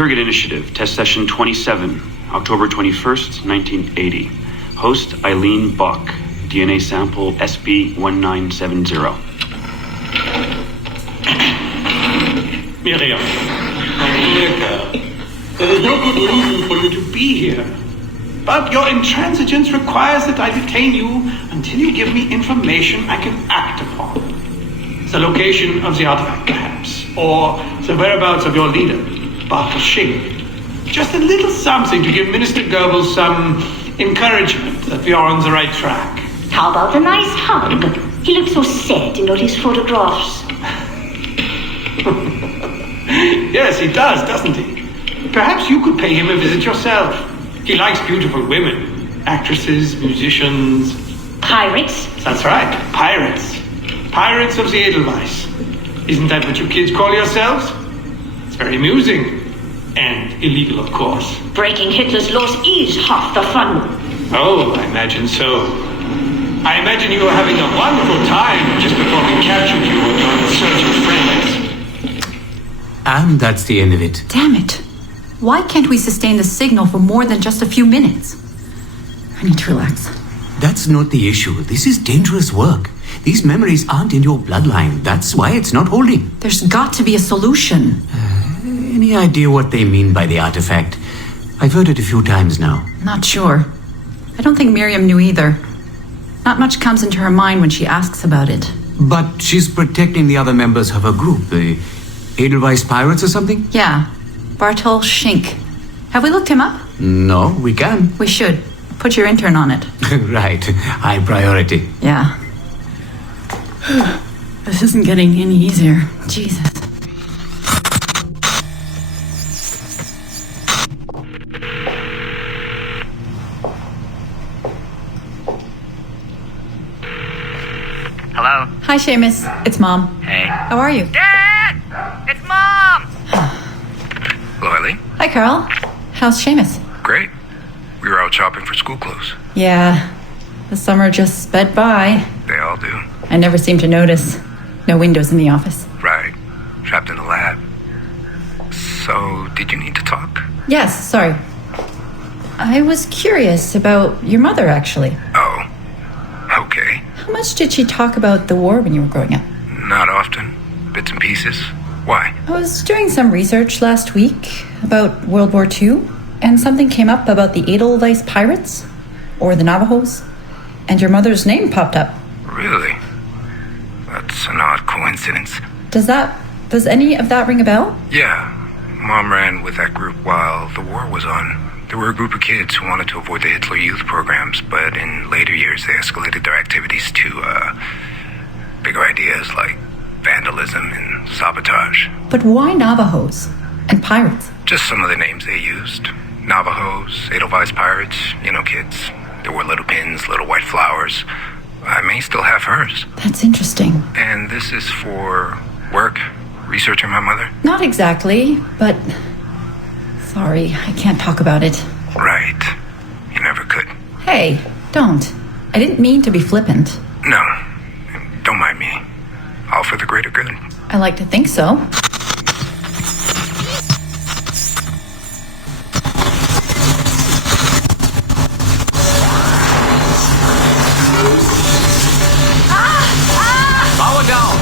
Surrogate Initiative, Test Session 27, October 21st, 1980. Host Eileen Buck, DNA sample SB1970. Miriam, my dear girl, there is no good reason for you to be here. But your intransigence requires that I detain you until you give me information I can act upon. The location of the artifact, perhaps, or the whereabouts of your leader, Bartel Shing. Just a little something to give Minister Goebbels some encouragement that we are on the right track. How about a nice hug? He looks so sad in all his photographs. Yes, he does, doesn't he? Perhaps you could pay him a visit yourself. He likes beautiful women, actresses, musicians. Pirates? That's right, pirates. Pirates of the Edelweiss. Isn't that what you kids call yourselves? It's very amusing. And illegal, of course. Breaking Hitler's laws is half the fun. Oh, I imagine so. I imagine you were having a wonderful time just before we captured you on your search of friends. And that's the end of it. Damn it. Why can't we sustain the signal for more than just a few minutes? I need to relax. That's not the issue. This is dangerous work. These memories aren't in your bloodline. That's why it's not holding. There's got to be a solution. Any idea what they mean by the artifact? I've heard it a few times now. Not sure. I don't think Miriam knew either. Not much comes into her mind when she asks about it. But she's protecting the other members of her group, the Edelweiss Pirates or something? Yeah. Bartol Schink. Have we looked him up? No, we can. We should. Put your intern on it. Right. High priority. Yeah. This isn't getting any easier. Jesus. Hello? Hi, Seamus. It's Mom. Hey. How are you? Dad! It's Mom! Hello, Eileen. Hi, Carl. How's Seamus? Great. We were out shopping for school clothes. Yeah. The summer just sped by. They all do. I never seem to notice. No windows in the office. Right. Trapped in the lab. So, did you need to talk? Yes, sorry. I was curious about your mother, actually. Oh. Okay. How much did she talk about the war when you were growing up? Not often. Bits and pieces. Why? I was doing some research last week about World War II, and something came up about the Edelweiss Pirates, or the Navajos, and your mother's name popped up. Really? That's an odd coincidence. Does any of that ring a bell? Yeah. Mom ran with that group while the war was on. There were a group of kids who wanted to avoid the Hitler Youth programs, but in later years they escalated their activities to, bigger ideas like vandalism and sabotage. But why Navajos and pirates? Just some of the names they used. Navajos, Edelweiss Pirates, you know, kids. There were little pins, little white flowers. I may still have hers. That's interesting. And this is for work? Researching my mother? Not exactly, but... Sorry, I can't talk about it. Right. You never could. Hey, don't. I didn't mean to be flippant. No. Don't mind me. All for the greater good. I like to think so. Power down.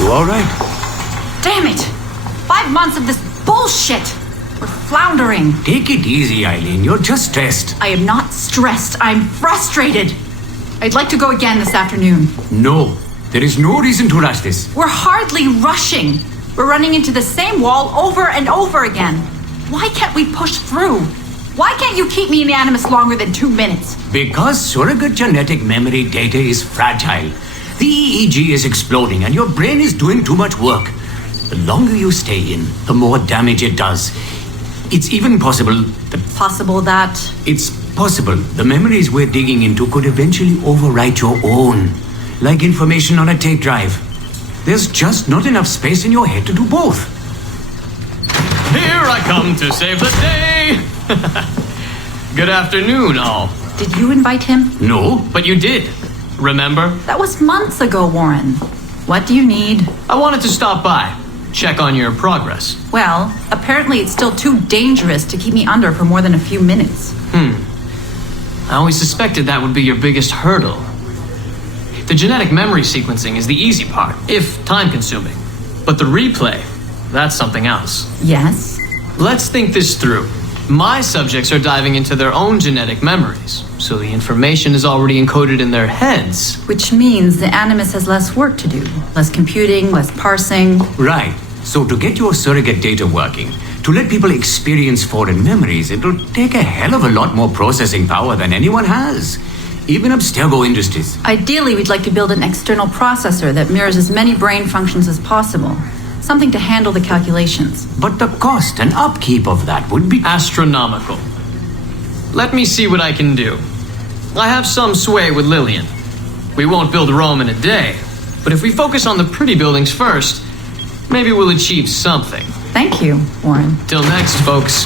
You all right? Damn it! 5 months of this bullshit! We're floundering. Take it easy, Eileen. You're just stressed. I am not stressed. I'm frustrated. I'd like to go again this afternoon. No. There is no reason to rush this. We're hardly rushing. We're running into the same wall over and over again. Why can't we push through? Why can't you keep me in the Animus longer than 2 minutes? Because surrogate genetic memory data is fragile. The EEG is exploding and your brain is doing too much work. The longer you stay in, the more damage it does. It's even possible that... It's possible the memories we're digging into could eventually overwrite your own. Like information on a tape drive. There's just not enough space in your head to do both. Here I come to save the day! Good afternoon, all. Did you invite him? No. But you did. Remember? That was months ago, Warren. What do you need? I wanted to stop by. Check on your progress. Well, apparently it's still too dangerous to keep me under for more than a few minutes. I always suspected that would be your biggest hurdle. The genetic memory sequencing is the easy part, if time-consuming. But the replay, that's something else. Yes? Let's think this through. My subjects are diving into their own genetic memories, so the information is already encoded in their heads. Which means the Animus has less work to do. Less computing, less parsing. Right. So to get your surrogate data working, To let people experience foreign memories, it'll take a hell of a lot more processing power than anyone has. Even Abstergo Industries. Ideally, we'd like to build an external processor that mirrors as many brain functions as possible. Something to handle the calculations. But the cost and upkeep of that would be Astronomical. Let me see what I can do. I have some sway with Lillian. We won't build Rome in a day, but if we focus on the pretty buildings first, maybe we'll achieve something. Thank you, Warren. Till next, folks.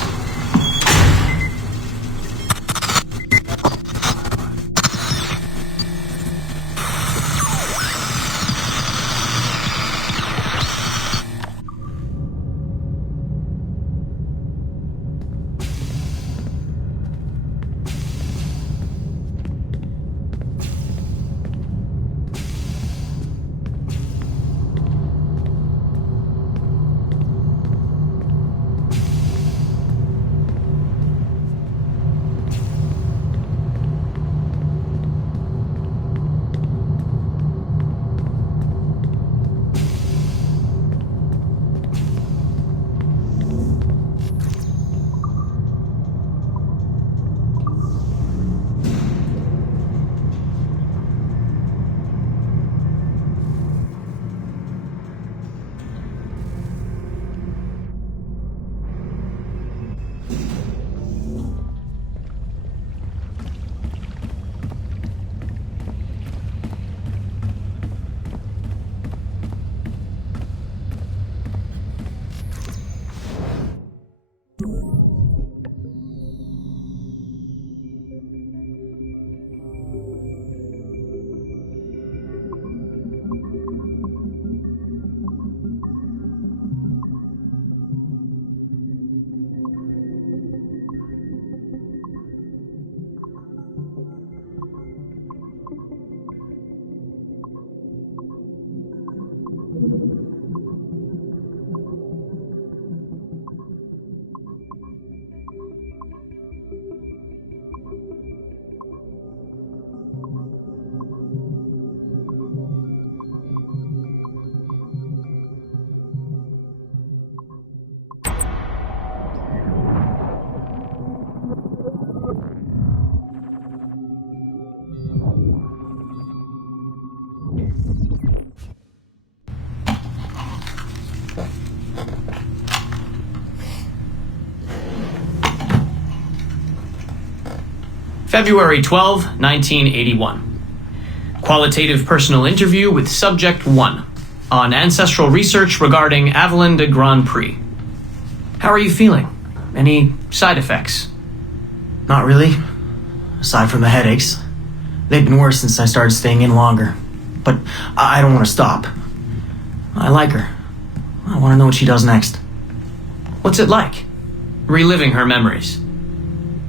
February 12, 1981. Qualitative personal interview with Subject 1 on ancestral research regarding Avalon de Grand Prix. How are you feeling? Any side effects? Not really. Aside from the headaches. They've been worse since I started staying in longer. But I don't want to stop. I like her. I want to know what she does next. What's it like? Reliving her memories.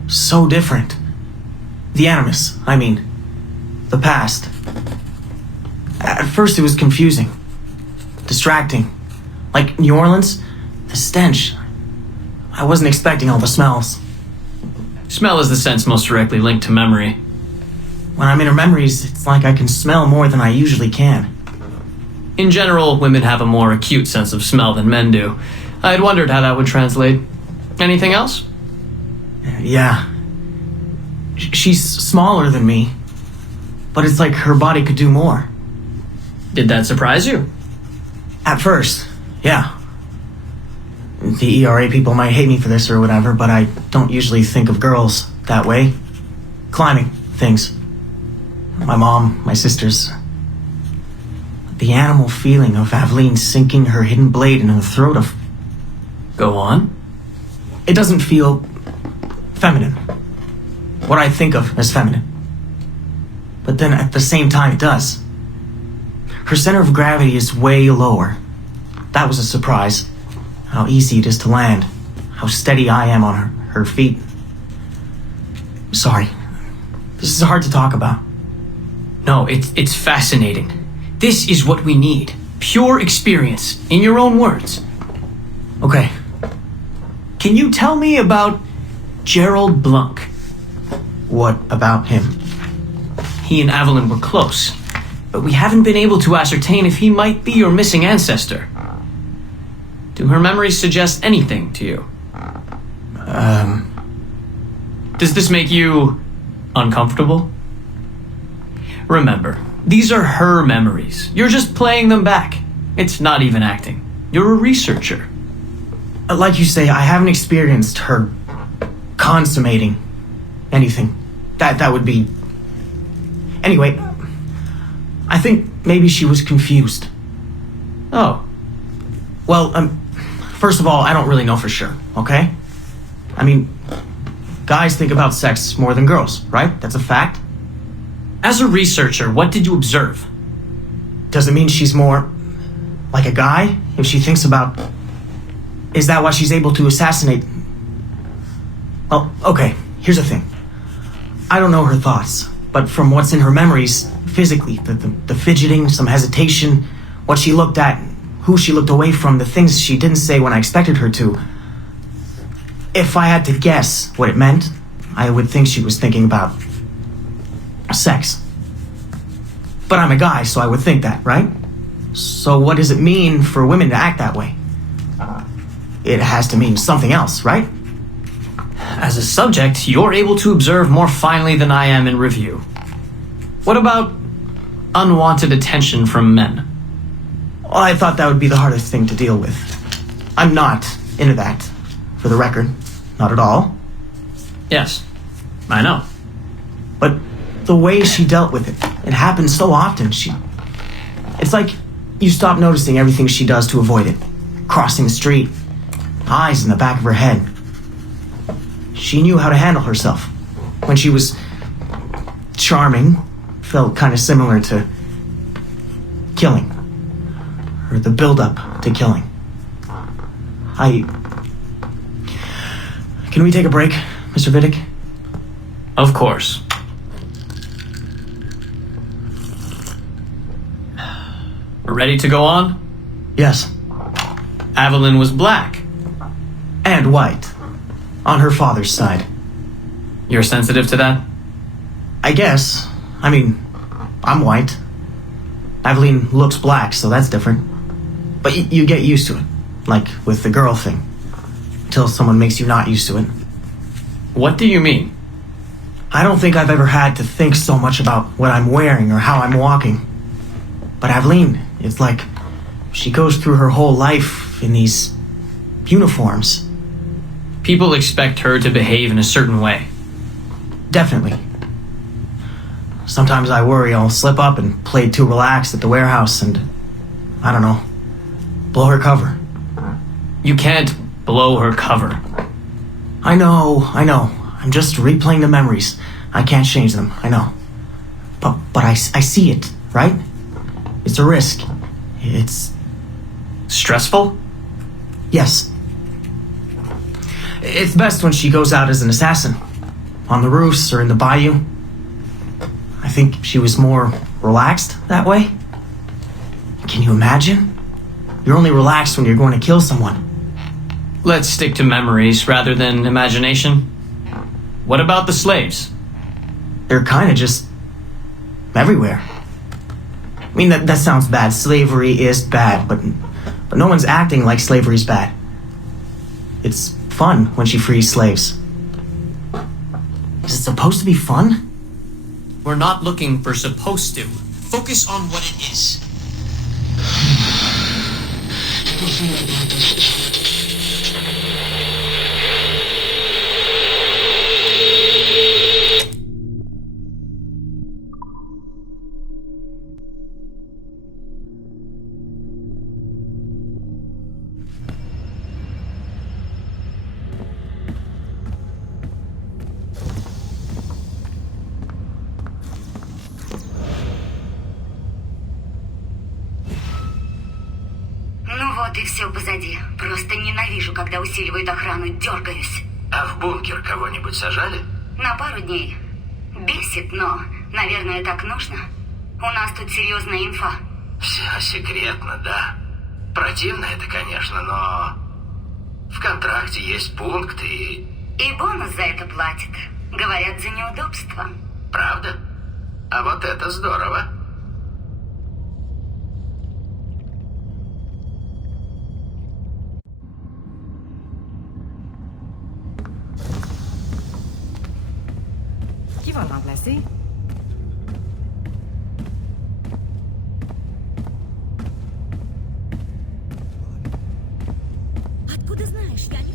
So different. The animus, I mean. The past. At first it was confusing. Distracting. Like New Orleans, the stench. I wasn't expecting all the smells. Smell is the sense most directly linked to memory. When I'm in her memories, it's like I can smell more than I usually can. In general, women have a more acute sense of smell than men do. I had wondered how that would translate. Anything else? Yeah. She's smaller than me, but it's like her body could do more. Did that surprise you? At first, yeah. The ERA people might hate me for this or whatever, but I don't usually think of girls that way. Climbing things. My mom, my sisters. The animal feeling of Aveline sinking her hidden blade into the throat of... Go on. It doesn't feel feminine. What I think of as feminine. But then at the same time it does. Her center of gravity is way lower. That was a surprise. How easy it is to land. How steady I am on her feet. Sorry. This is hard to talk about. No, it's fascinating. This is what we need. Pure experience, in your own words. Okay. Can you tell me about Gerald Blunk? What about him? He and Avalon were close, but we haven't been able to ascertain if he might be your missing ancestor. Do her memories suggest anything to you? Does this make you uncomfortable? Remember, these are her memories. You're just playing them back. It's not even acting. You're a researcher. Like you say, I haven't experienced her consummating anything. That would be... Anyway, I think maybe she was confused. Oh. Well, first of all, I don't really know for sure, okay? I mean, guys think about sex more than girls, right? That's a fact. As a researcher, what did you observe? Does it mean she's more like a guy if she thinks about... Is that why she's able to assassinate? Well, okay, here's the thing. I don't know her thoughts, but from what's in her memories, physically, the fidgeting, some hesitation, what she looked at, who she looked away from, the things she didn't say when I expected her to. If I had to guess what it meant, I would think she was thinking about sex. But I'm a guy, so I would think that, right? So what does it mean for women to act that way? It has to mean something else, right? As a subject, you're able to observe more finely than I am in review. What about unwanted attention from men? Well, I thought that would be the hardest thing to deal with. I'm not into that, for the record. Not at all. Yes, I know. But the way she dealt with it happens so often. It's like you stop noticing everything she does to avoid it. Crossing the street, eyes in the back of her head. She knew how to handle herself. When she was charming, felt kind of similar to killing. Or the build-up to killing. Can we take a break, Mr. Vidic? Of course. Ready to go on? Yes. Evelyn was black. And white. On her father's side. You're sensitive to that? I guess. I mean, I'm white. Evelyn looks black, so that's different. But you get used to it. Like with the girl thing. Until someone makes you not used to it. What do you mean? I don't think I've ever had to think so much about what I'm wearing or how I'm walking. But Evelyn, it's like she goes through her whole life in these uniforms. People expect her to behave in a certain way. Definitely. Sometimes I worry I'll slip up and play too relaxed at the warehouse and, I don't know, blow her cover. You can't blow her cover. I know. I'm just replaying the memories. I can't change them, I know. But I see it, right? It's a risk. It's... Stressful? Yes. It's best when she goes out as an assassin. On the roofs or in the bayou. I think she was more relaxed that way. Can you imagine? You're only relaxed when you're going to kill someone. Let's stick to memories rather than imagination. What about the slaves? They're kind of just everywhere. I mean, that sounds bad. Slavery is bad, but no one's acting like slavery's bad. It's fun when she frees slaves. Is it supposed to be fun? We're not looking for supposed to. Focus on what it is. Вот и все позади. Просто ненавижу, когда усиливают охрану, дергаюсь. А в бункер кого-нибудь сажали? На пару дней. Бесит, но, наверное, так нужно. У нас тут серьезная инфа. Все секретно, да. Противно это, конечно, но... В контракте есть пункт и... И бонус за это платят. Говорят, за неудобство. Правда? А вот это здорово. see. Откуда знаешь? Я не...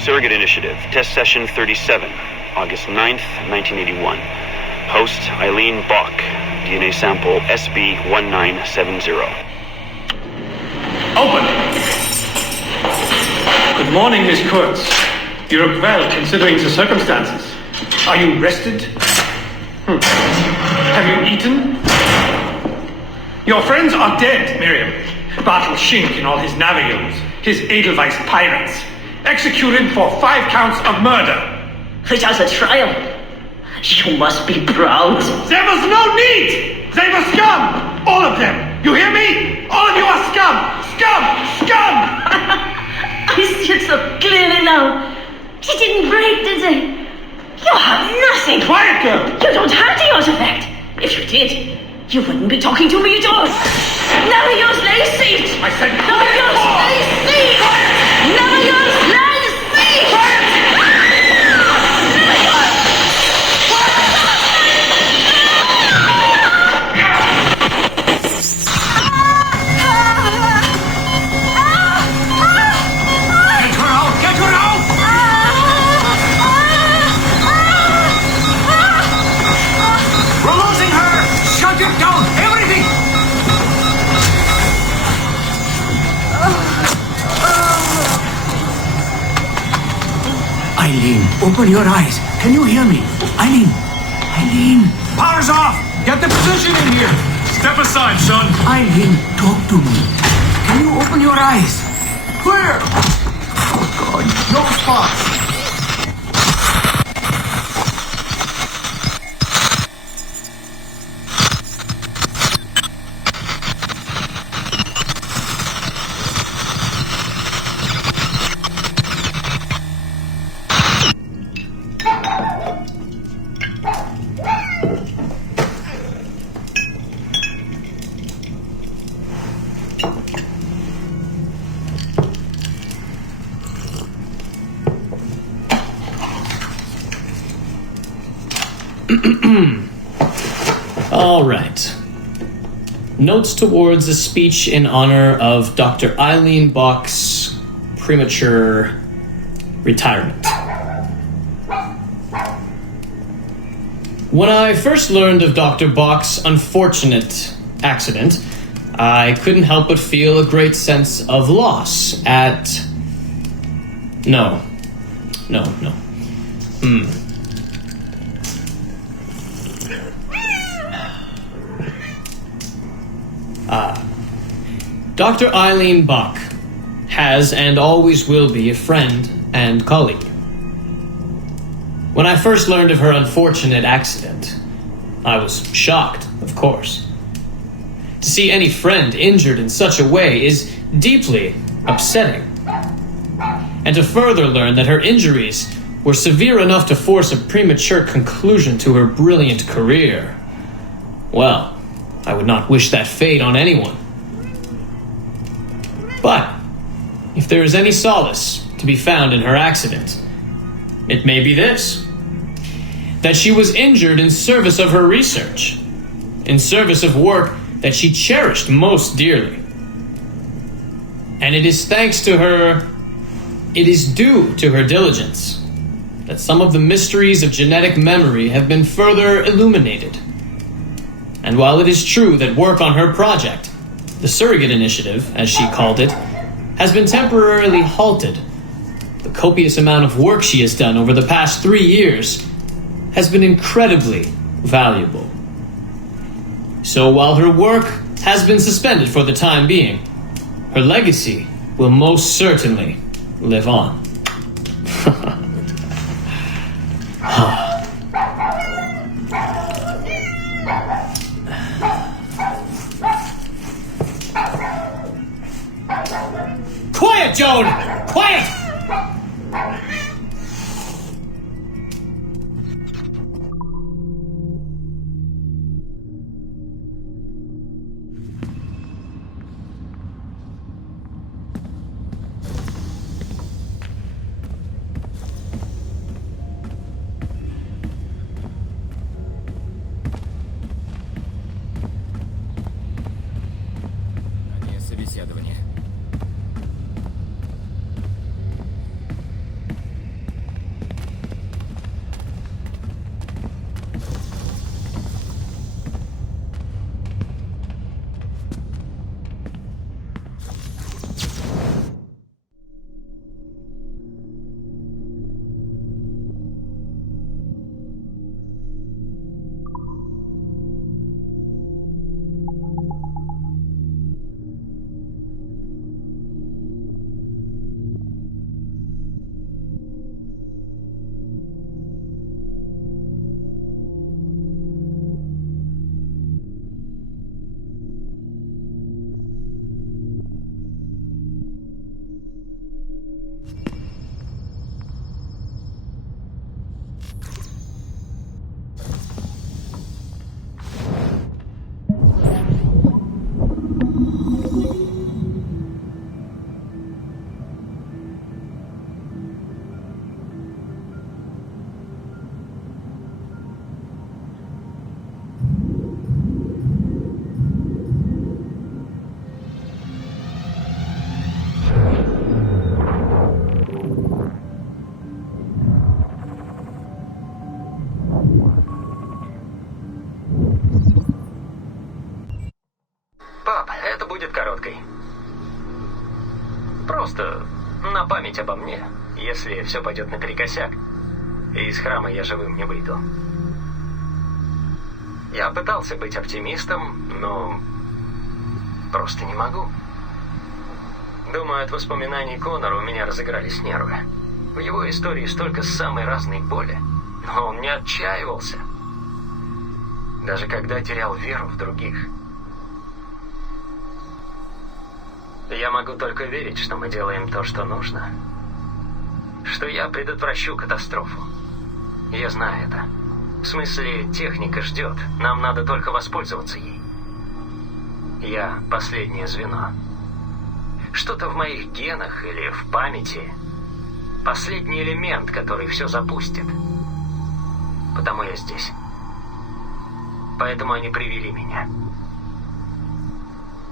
Surrogate Initiative, Test Session 37, August 9th, 1981. Host, Eileen Bach, DNA sample SB1970. Open! Good morning, Miss Kurtz. You look well, considering the circumstances. Are you rested? Have you eaten? Your friends are dead, Miriam. Bartel Schink and all his navios, his Edelweiss pirates. Executed for 5 counts of murder. Without a trial. You must be proud. There was no need! They were scum! All of them! You hear me? All of you are scum! Scum! Scum! I see it so clearly now. He didn't break, did they? You have nothing. Quiet, girl! You don't have the artifact. If you did, you wouldn't be talking to me at all. Never use lazy. I said never use lazy. Never use lazy. Eileen, open your eyes. Can you hear me? Eileen! Eileen! Power's off! Get the position in here! Step aside, son! Eileen, talk to me. Can you open your eyes? Clear! Oh, God. No response. All right. Notes towards a speech in honor of Dr. Eileen Bach's premature retirement. When I first learned of Dr. Bach's unfortunate accident, I couldn't help but feel a great sense of loss at... No. Dr. Eileen Bach has and always will be a friend and colleague. When I first learned of her unfortunate accident, I was shocked, of course. To see any friend injured in such a way is deeply upsetting. And to further learn that her injuries were severe enough to force a premature conclusion to her brilliant career, well, I would not wish that fate on anyone. But if there is any solace to be found in her accident, it may be this: that she was injured in service of her research, in service of work that she cherished most dearly. And it is thanks to her, it is due to her diligence, that some of the mysteries of genetic memory have been further illuminated. And while it is true that work on her project, the Surrogate Initiative, as she called it, has been temporarily halted, the copious amount of work she has done over the past 3 years has been incredibly valuable. So while her work has been suspended for the time being, her legacy will most certainly live on. Quiet, Joan! Quiet! Собеседование. Просто на память обо мне, если все пойдет наперекосяк, и из храма я живым не выйду. Я пытался быть оптимистом, но просто не могу. Думаю, от воспоминаний Коннора у меня разыгрались нервы. В его истории столько самой разной боли, но он не отчаивался. Даже когда терял веру в других. Я могу только верить, что мы делаем то, что нужно. Что я предотвращу катастрофу. Я знаю это. В смысле, техника ждет. Нам надо только воспользоваться ей. Я последнее звено. Что-то в моих генах или в памяти. Последний элемент, который все запустит. Потому я здесь. Поэтому они привели меня.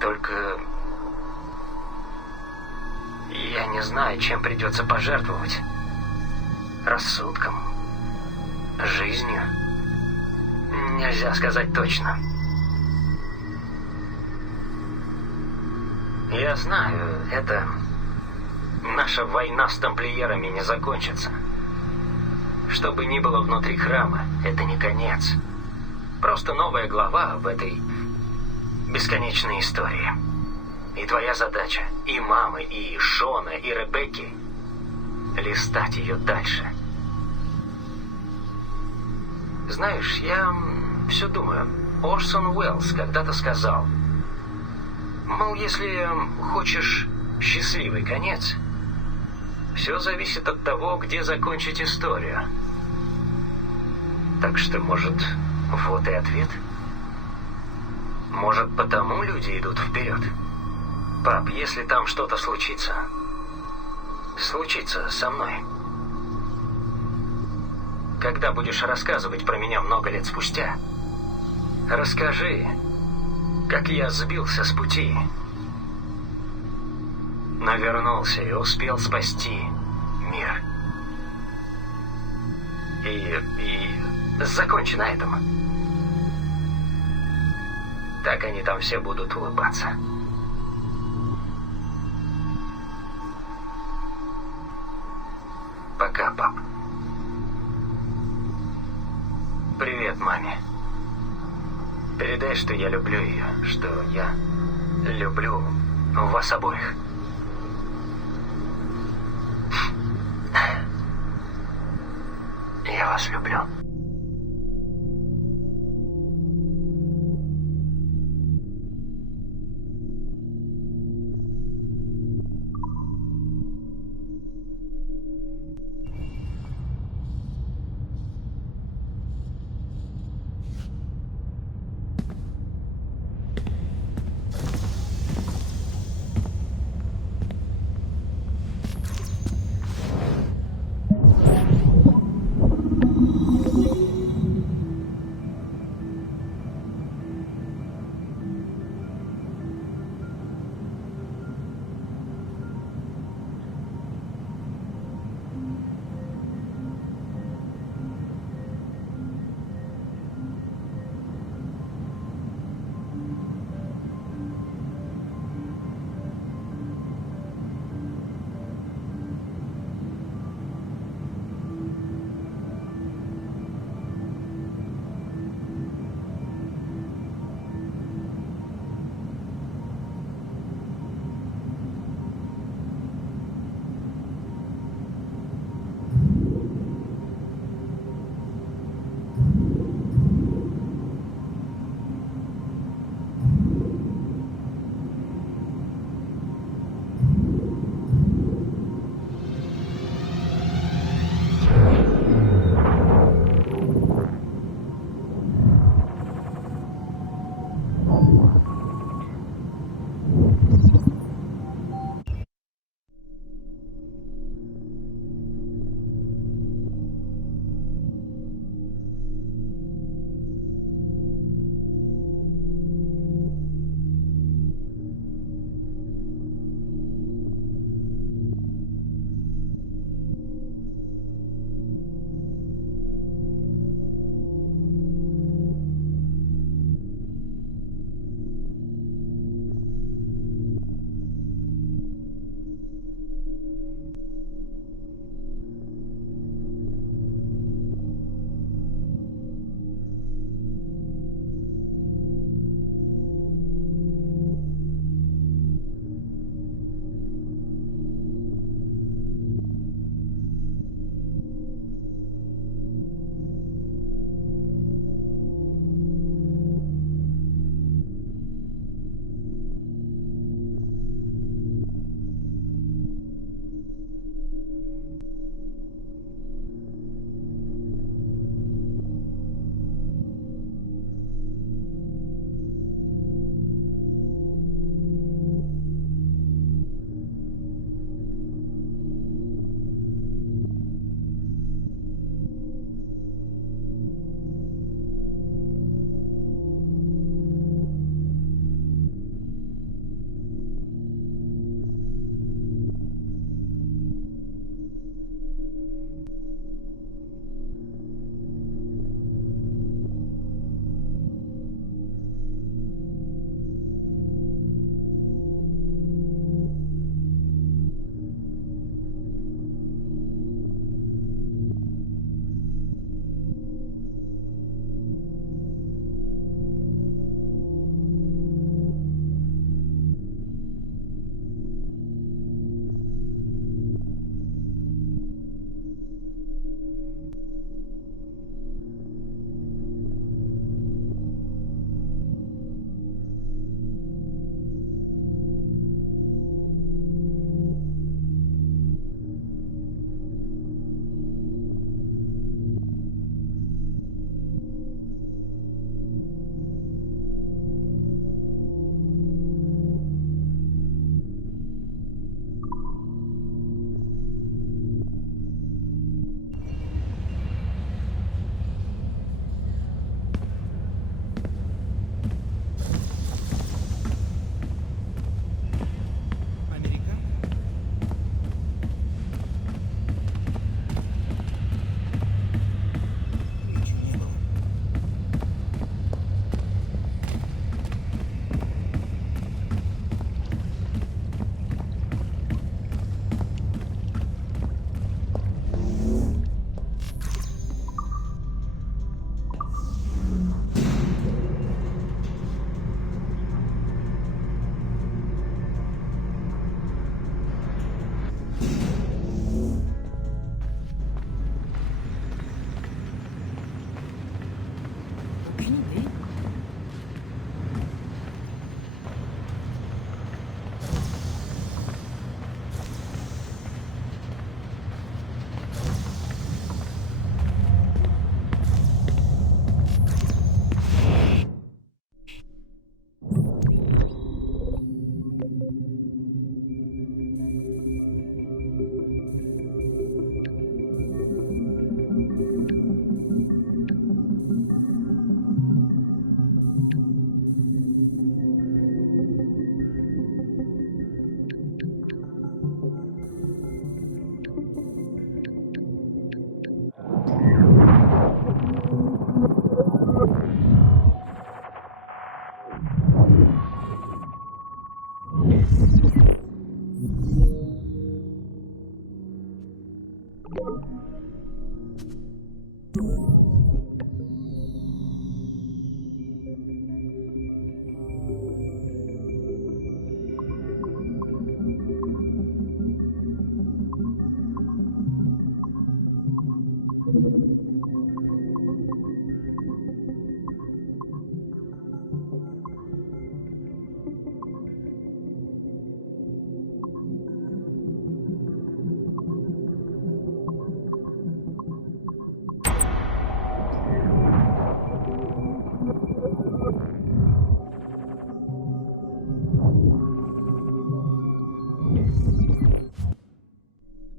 Только... я не знаю, чем придется пожертвовать. Рассудком. Жизнью. Нельзя сказать точно. Я знаю, это... наша война с тамплиерами не закончится. Что бы ни было внутри храма, это не конец. Просто новая глава в этой бесконечной истории. И твоя задача, и мамы, и Шона, и Ребекки, листать ее дальше. Знаешь, я все думаю. Орсон Уэллс когда-то сказал, мол, если хочешь счастливый конец, все зависит от того, где закончить историю. Так что, может, вот и ответ? Может, потому люди идут вперед? Пап, если там что-то случится со мной. Когда будешь рассказывать про меня много лет спустя, расскажи, как я сбился с пути, но вернулся и успел спасти мир. И закончи на этом. Так они там все будут улыбаться. Пока, пап. Привет, маме. Передай, что я люблю ее, что я люблю вас обоих. Я вас люблю.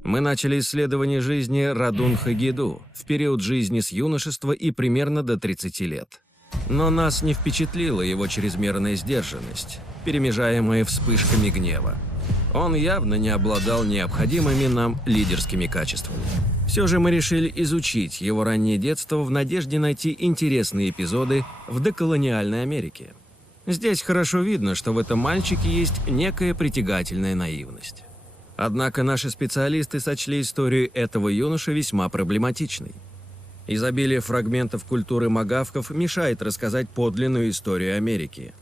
Мы начали исследование жизни Радунха-Гиду в период жизни с юношества и примерно до 30 лет. Но нас не впечатлила его чрезмерная сдержанность, перемежаемая вспышками гнева. Он явно не обладал необходимыми нам лидерскими качествами. Все же мы решили изучить его раннее детство в надежде найти интересные эпизоды в доколониальной Америке. Здесь хорошо видно, что в этом мальчике есть некая притягательная наивность. Однако наши специалисты сочли историю этого юноши весьма проблематичной. Изобилие фрагментов культуры магавков мешает рассказать подлинную историю Америки.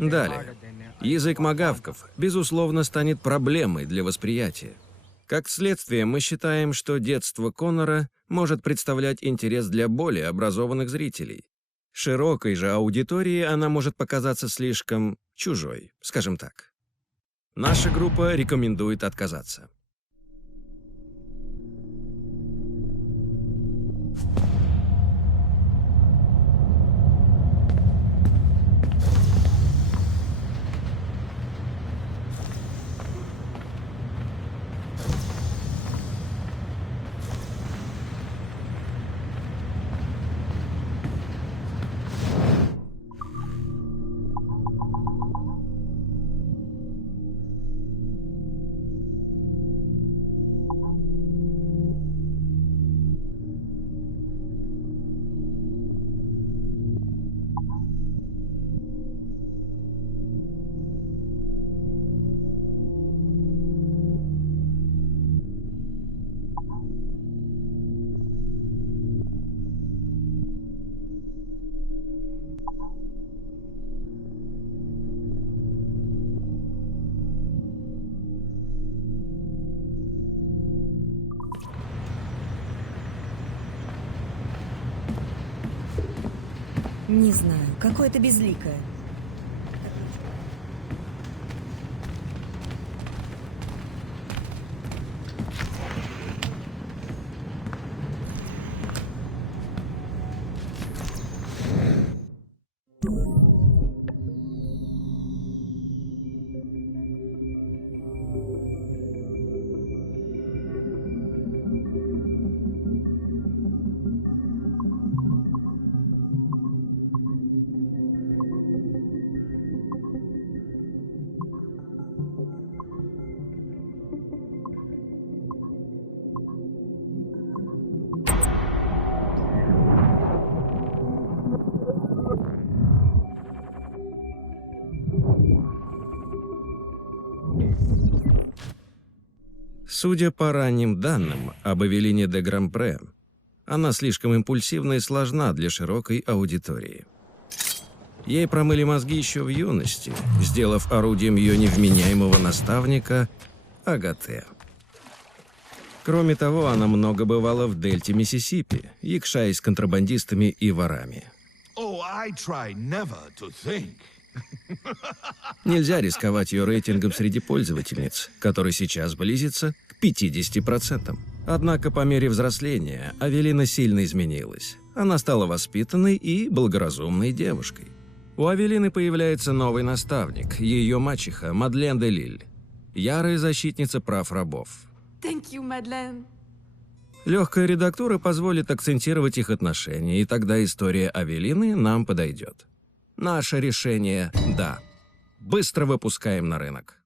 Далее. Язык магавков, безусловно, станет проблемой для восприятия. Как следствие, мы считаем, что детство Коннора может представлять интерес для более образованных зрителей. Широкой же аудитории она может показаться слишком чужой, скажем так. Наша группа рекомендует отказаться. Не знаю, какое-то безликое. Судя по ранним данным об Эвелине де Грампре, она слишком импульсивна и сложна для широкой аудитории. Ей промыли мозги еще в юности, сделав орудием ее невменяемого наставника Агате. Кроме того, она много бывала в дельте Миссисипи, якшаясь с контрабандистами и ворами. Нельзя рисковать ее рейтингом среди пользовательниц, который сейчас близится к 50%. Однако по мере взросления Авелина сильно изменилась. Она стала воспитанной и благоразумной девушкой. У Авелины появляется новый наставник, ее мачеха Мадлен де Лиль, ярая защитница прав рабов. Thank you, Madeleine. Легкая редактура позволит акцентировать их отношения, и тогда история Авелины нам подойдет. Наше решение – да. Быстро выпускаем на рынок.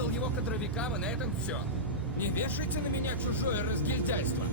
отдал его кадровикам, и на этом все. Не вешайте на меня чужое разгильдяйство.